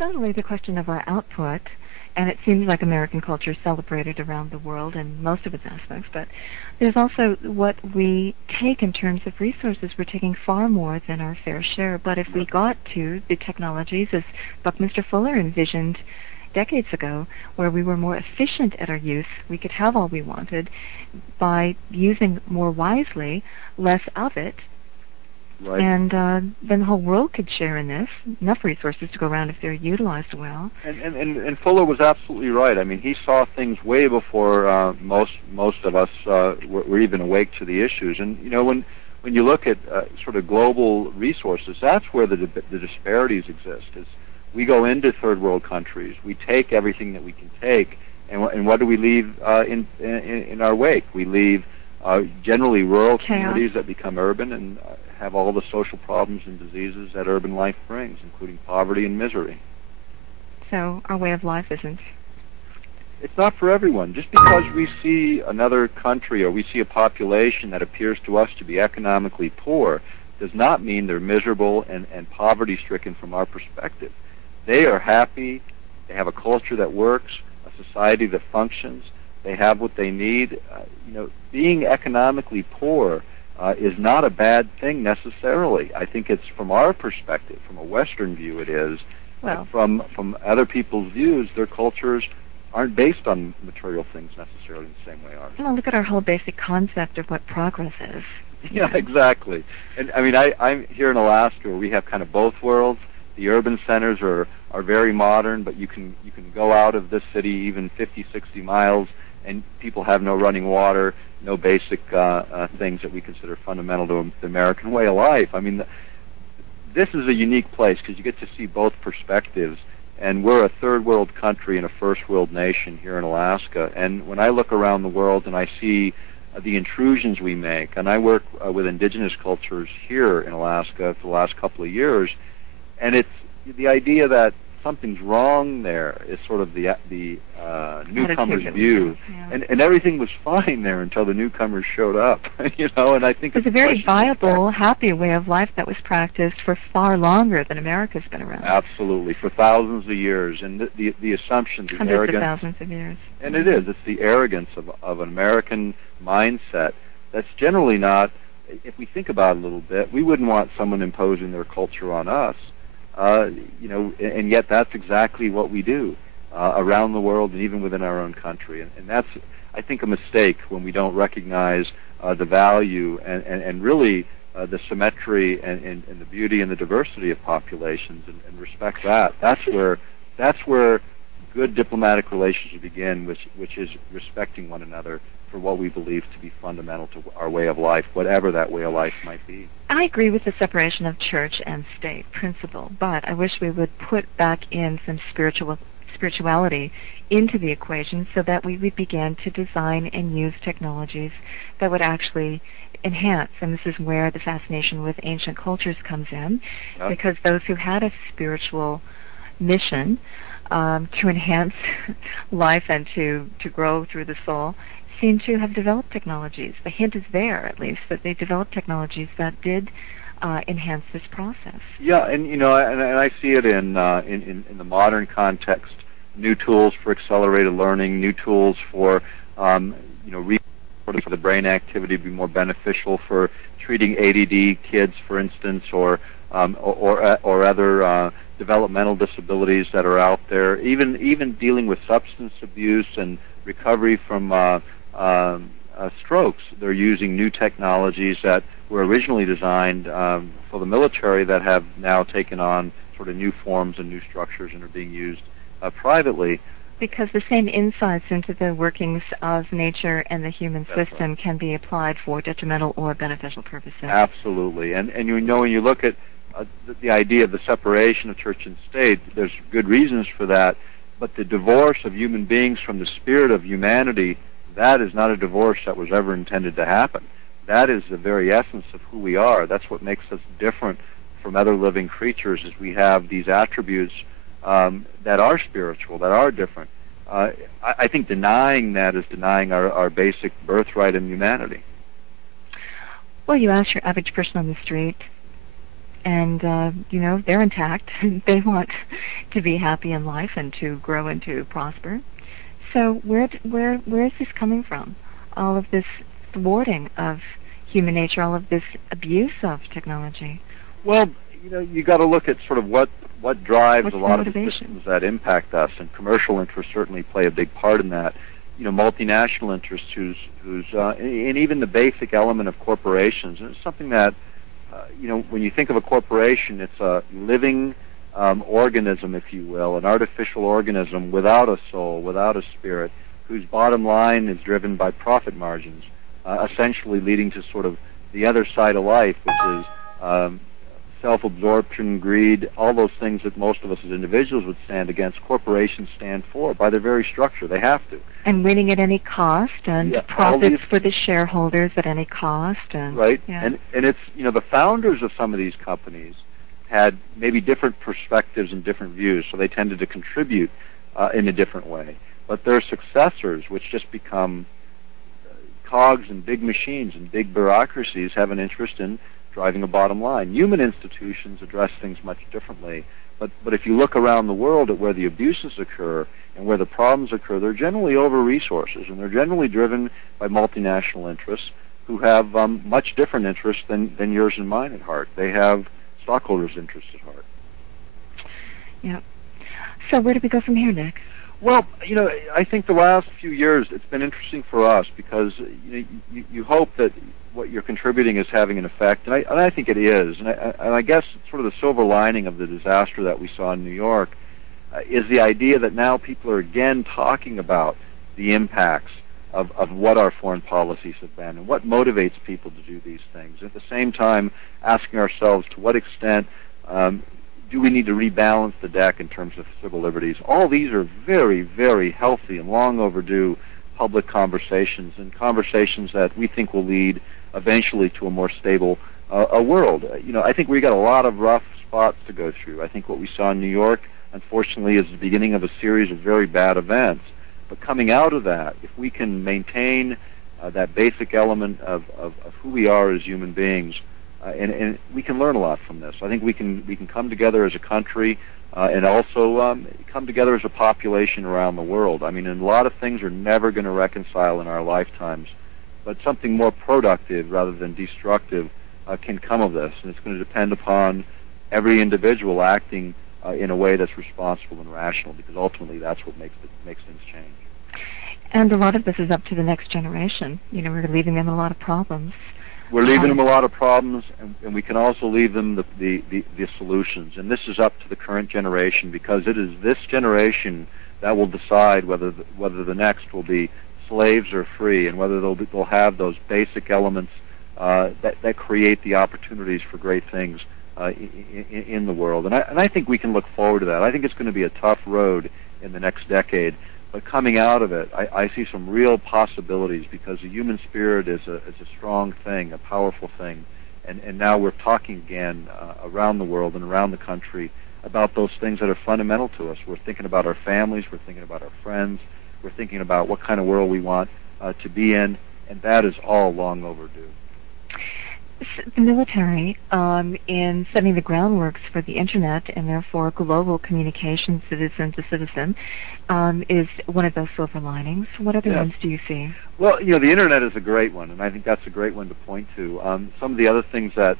not only the question of our output, and it seems like American culture is celebrated around the world in most of its aspects, but there's also what we take in terms of resources. We're taking far more than our fair share. But if we got to the technologies, as Buckminster Fuller envisioned decades ago, where we were more efficient at our use, we could have all we wanted by using more wisely, less of it. Right. And then the whole world could share in this, enough resources to go around if they're utilized well. And Fuller was absolutely right. I mean, he saw things way before most of us were even awake to the issues. And, you know, when you look at sort of global resources, that's where the disparities exist. Is we go into third world countries, we take everything that we can take, and what do we leave in our wake? We leave generally rural communities that become urban and have all the social problems and diseases that urban life brings, including poverty and misery. So our way of life isn't. It's not for everyone. Just because we see another country or we see a population that appears to us to be economically poor does not mean they're miserable and poverty-stricken from our perspective. They are happy. They have a culture that works, a society that functions. They have what they need. You know, being economically poor is not a bad thing necessarily. I think it's from our perspective, from a Western view it is. Well, from other people's views, their cultures aren't based on material things necessarily in the same way ours. Well, look at our whole basic concept of what progress is. Yeah, exactly. And I mean, I'm here in Alaska where we have kind of both worlds. The urban centers are very modern, but you can go out of this city even 50, 60 miles and people have no running water, no basic things that we consider fundamental to the American way of life. I mean, this is a unique place because you get to see both perspectives, and we're a third world country and a first world nation here in Alaska. And when I look around the world and I see the intrusions we make, and I work with indigenous cultures here in Alaska for the last couple of years, and it's the idea that something's wrong there is sort of the newcomer's view, and everything was fine there until the newcomers showed up, you know. And I think it's a very viable, happy way of life that was practiced for far longer than America's been around. Absolutely, for thousands of years, and the assumption, the hundreds arrogance, of thousands of years, and it is. It's the arrogance of an American mindset that's generally not. If we think about it a little bit, we wouldn't want someone imposing their culture on us. You know, and yet that's exactly what we do around the world and even within our own country. And that's, I think, a mistake when we don't recognize the value and really the symmetry and the beauty and the diversity of populations and respect that. That's where good diplomatic relations begin, which is respecting one another for what we believe to be fundamental to our way of life, whatever that way of life might be. I agree with the separation of church and state principle, but I wish we would put back in some spirituality into the equation so that we would begin to design and use technologies that would actually enhance, and this is where the fascination with ancient cultures comes in, because those who had a spiritual mission to enhance life and to grow through the soul seem to have developed technologies. The hint is there, at least, that they developed technologies that did enhance this process. Yeah, and you know, and I see it in the modern context. New tools for accelerated learning, new tools for you know, for the brain activity to be more beneficial for treating ADD kids, for instance, or other developmental disabilities that are out there. Even dealing with substance abuse and recovery from strokes. They're using new technologies that were originally designed for the military that have now taken on sort of new forms and new structures and are being used privately. Because the same insights into the workings of nature and the human system can be applied for detrimental or beneficial purposes. Absolutely. And you know, when you look at the idea of the separation of church and state, there's good reasons for that, but the divorce of human beings from the spirit of humanity, that is not a divorce that was ever intended to happen. That is the very essence of who we are. That's what makes us different from other living creatures, is we have these attributes that are spiritual, that are different. I think denying that is denying our basic birthright in humanity. Well, you ask your average person on the street, and they're intact. They want to be happy in life and to grow and to prosper. So where is this coming from? All of this thwarting of human nature, all of this abuse of technology. Well, you got to look at sort of what drives What's a lot the of the motivation? systems that impact us, and commercial interests certainly play a big part in that. Multinational interests, and even the basic element of corporations. And it's something that, when you think of a corporation, it's a living organism, if you will, an artificial organism without a soul, without a spirit, whose bottom line is driven by profit margins, essentially leading to sort of the other side of life, which is self-absorption, greed, all those things that most of us as individuals would stand against. Corporations stand for by their very structure. They have to. And winning at any cost, and profits for the shareholders at any cost. And, right. Yeah. And it's, the founders of some of these companies had maybe different perspectives and different views, so they tended to contribute in a different way. But their successors, which just become cogs and big machines and big bureaucracies, have an interest in driving a bottom line. Human institutions address things much differently. But if you look around the world at where the abuses occur and where the problems occur, they're generally over resources, and they're generally driven by multinational interests who have much different interests than yours and mine at heart. They have stockholders' interests at heart. Yeah. So where do we go from here, Nick? Well, I think the last few years it's been interesting for us because you hope that what you're contributing is having an effect, and I think it is. And I guess sort of the silver lining of the disaster that we saw in New York is the idea that now people are again talking about the impacts of what our foreign policies have been and what motivates people to do these things. At the same time, asking ourselves to what extent do we need to rebalance the deck in terms of civil liberties. All these are very, very healthy and long overdue public conversations, and conversations that we think will lead eventually to a more stable a world. I think we got a lot of rough spots to go through. I think what we saw in New York, unfortunately, is the beginning of a series of very bad events. But coming out of that, if we can maintain that basic element of who we are as human beings, and we can learn a lot from this. I think we can come together as a country and also come together as a population around the world. I mean, and a lot of things are never going to reconcile in our lifetimes, but something more productive rather than destructive can come of this, and it's going to depend upon every individual acting in a way that's responsible and rational, because ultimately that's what makes things change. And a lot of this is up to the next generation. We're leaving them a lot of problems. We're leaving them a lot of problems, and we can also leave them the solutions. And this is up to the current generation, because it is this generation that will decide whether the next will be slaves or free, and whether they'll have those basic elements that create the opportunities for great things in the world. And I think we can look forward to that. I think it's going to be a tough road in the next decade. But coming out of it, I see some real possibilities, because the human spirit is a strong thing, a powerful thing. And now we're talking again around the world and around the country about those things that are fundamental to us. We're thinking about our families. We're thinking about our friends. We're thinking about what kind of world we want to be in. And that is all long overdue. The military, in setting the groundworks for the Internet and therefore global communication, citizen to citizen, is one of those silver linings. What other ones do you see? Well, the Internet is a great one, and I think that's a great one to point to. Some of the other things that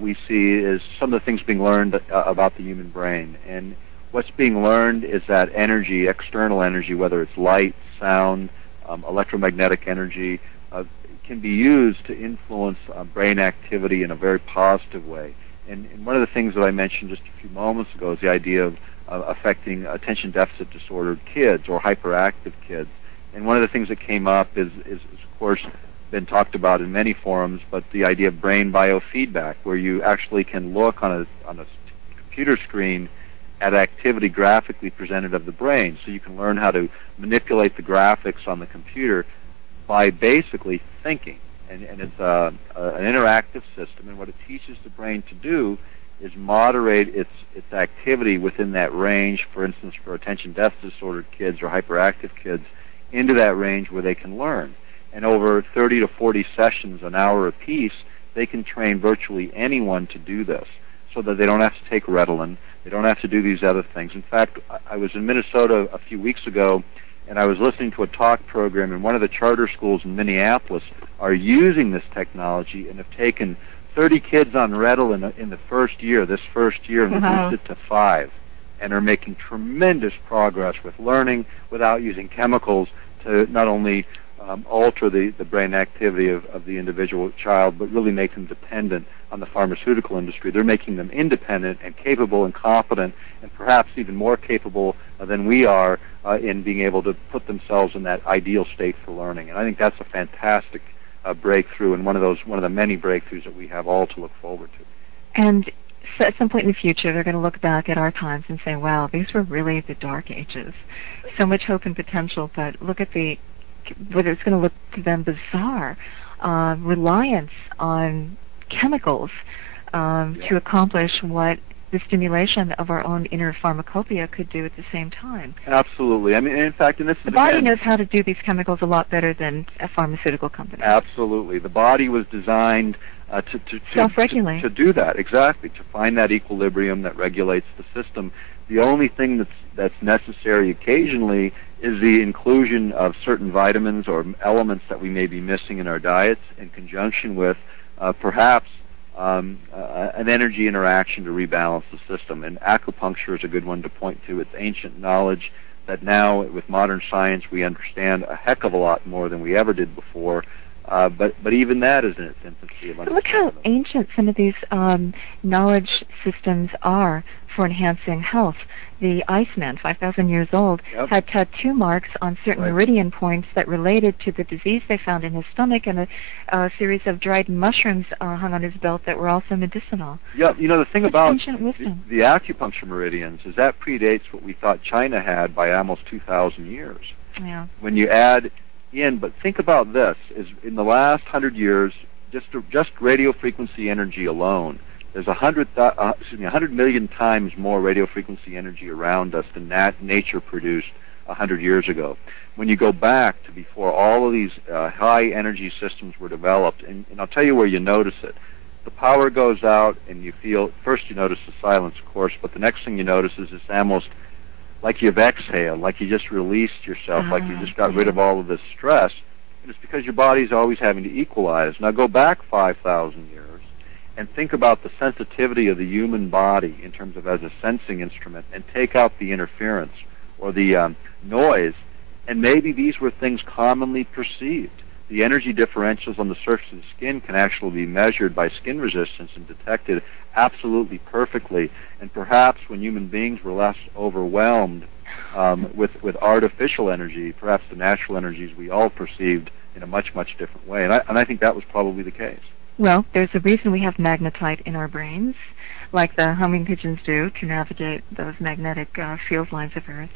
we see is some of the things being learned about the human brain. And what's being learned is that energy, external energy, whether it's light, sound, electromagnetic energy, can be used to influence brain activity in a very positive way. And one of the things that I mentioned just a few moments ago is the idea of affecting attention deficit disordered kids or hyperactive kids. And one of the things that came up is of course, been talked about in many forums, but the idea of brain biofeedback, where you actually can look on a computer screen at activity graphically presented of the brain. So you can learn how to manipulate the graphics on the computer by basically thinking. And it's an interactive system, and what it teaches the brain to do is moderate its activity within that range, for instance, for attention deficit disordered kids or hyperactive kids, into that range where they can learn. And over 30 to 40 sessions, an hour apiece, they can train virtually anyone to do this, so that they don't have to take Ritalin, they don't have to do these other things. In fact, I was in Minnesota a few weeks ago, and I was listening to a talk program, and one of the charter schools in Minneapolis are using this technology and have taken 30 kids on Ritalin in the first year, and reduced it to 5, and are making tremendous progress with learning without using chemicals to not only alter the brain activity of the individual child, but really make them dependent on the pharmaceutical industry. They're making them independent and capable and competent, and perhaps even more capable than we are in being able to put themselves in that ideal state for learning. And I think that's a fantastic breakthrough, and one of the many breakthroughs that we have all to look forward to. And so at some point in the future, they're going to look back at our times and say, wow, these were really the dark ages. So much hope and potential, but look at whether it's going to look to them bizarre, reliance on chemicals to accomplish what the stimulation of our own inner pharmacopoeia could do at the same time. Absolutely. I mean, in fact, the body knows how to do these chemicals a lot better than a pharmaceutical company. Absolutely. The body was designed to self-regulate. To do that, exactly, to find that equilibrium that regulates the system. The only thing that's necessary occasionally is the inclusion of certain vitamins or elements that we may be missing in our diets in conjunction with perhaps an energy interaction to rebalance the system. And acupuncture is a good one to point to. It's ancient knowledge that now, with modern science, we understand a heck of a lot more than we ever did before. But even that is in its infancy. Look how ancient some of these knowledge systems are for enhancing health. The Iceman, 5,000 years old, had tattoo marks on certain meridian points that related to the disease they found in his stomach, and a series of dried mushrooms hung on his belt that were also medicinal. Yeah, the thing about ancient wisdom. The acupuncture meridians is that predates what we thought China had by almost 2,000 years. Yeah. When you add but think about this: is in the last 100 years, just radio frequency energy alone, there's 100 million times more radio frequency energy around us than that nature produced 100 years ago. When you go back to before all of these high energy systems were developed, and I'll tell you where you notice it. The power goes out, and you notice the silence, of course, but the next thing you notice is it's almost like you've exhaled, like you just released yourself, like you just got rid of all of this stress. And it's because your body's always having to equalize. Now go back 5,000 years and think about the sensitivity of the human body in terms of as a sensing instrument, and take out the interference or the noise, and maybe these were things commonly perceived. The energy differentials on the surface of the skin can actually be measured by skin resistance and detected absolutely perfectly. And perhaps when human beings were less overwhelmed with artificial energy, perhaps the natural energies we all perceived in a much, much different way. And I think that was probably the case. Well, there's a reason we have magnetite in our brains, like the homing pigeons do, to navigate those magnetic field lines of Earth.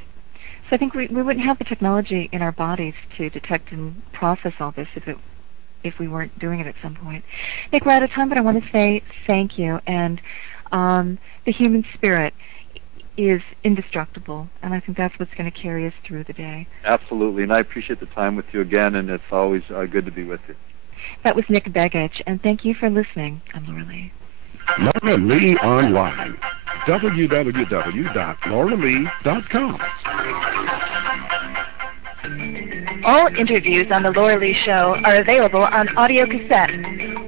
So I think we wouldn't have the technology in our bodies to detect and process all this if we weren't doing it at some point. Nick, we're out of time, but I want to say thank you. And the human spirit is indestructible, and I think that's what's going to carry us through the day. Absolutely, and I appreciate the time with you again, and it's always good to be with you. That was Nick Begich, and thank you for listening. I'm Laura Lee. Laura Lee Online, www.lauralee.com. All interviews on The Laura Lee Show are available on audio cassette.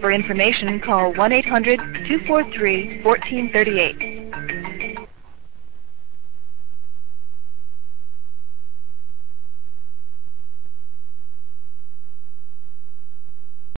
For information, call 1-800-243-1438.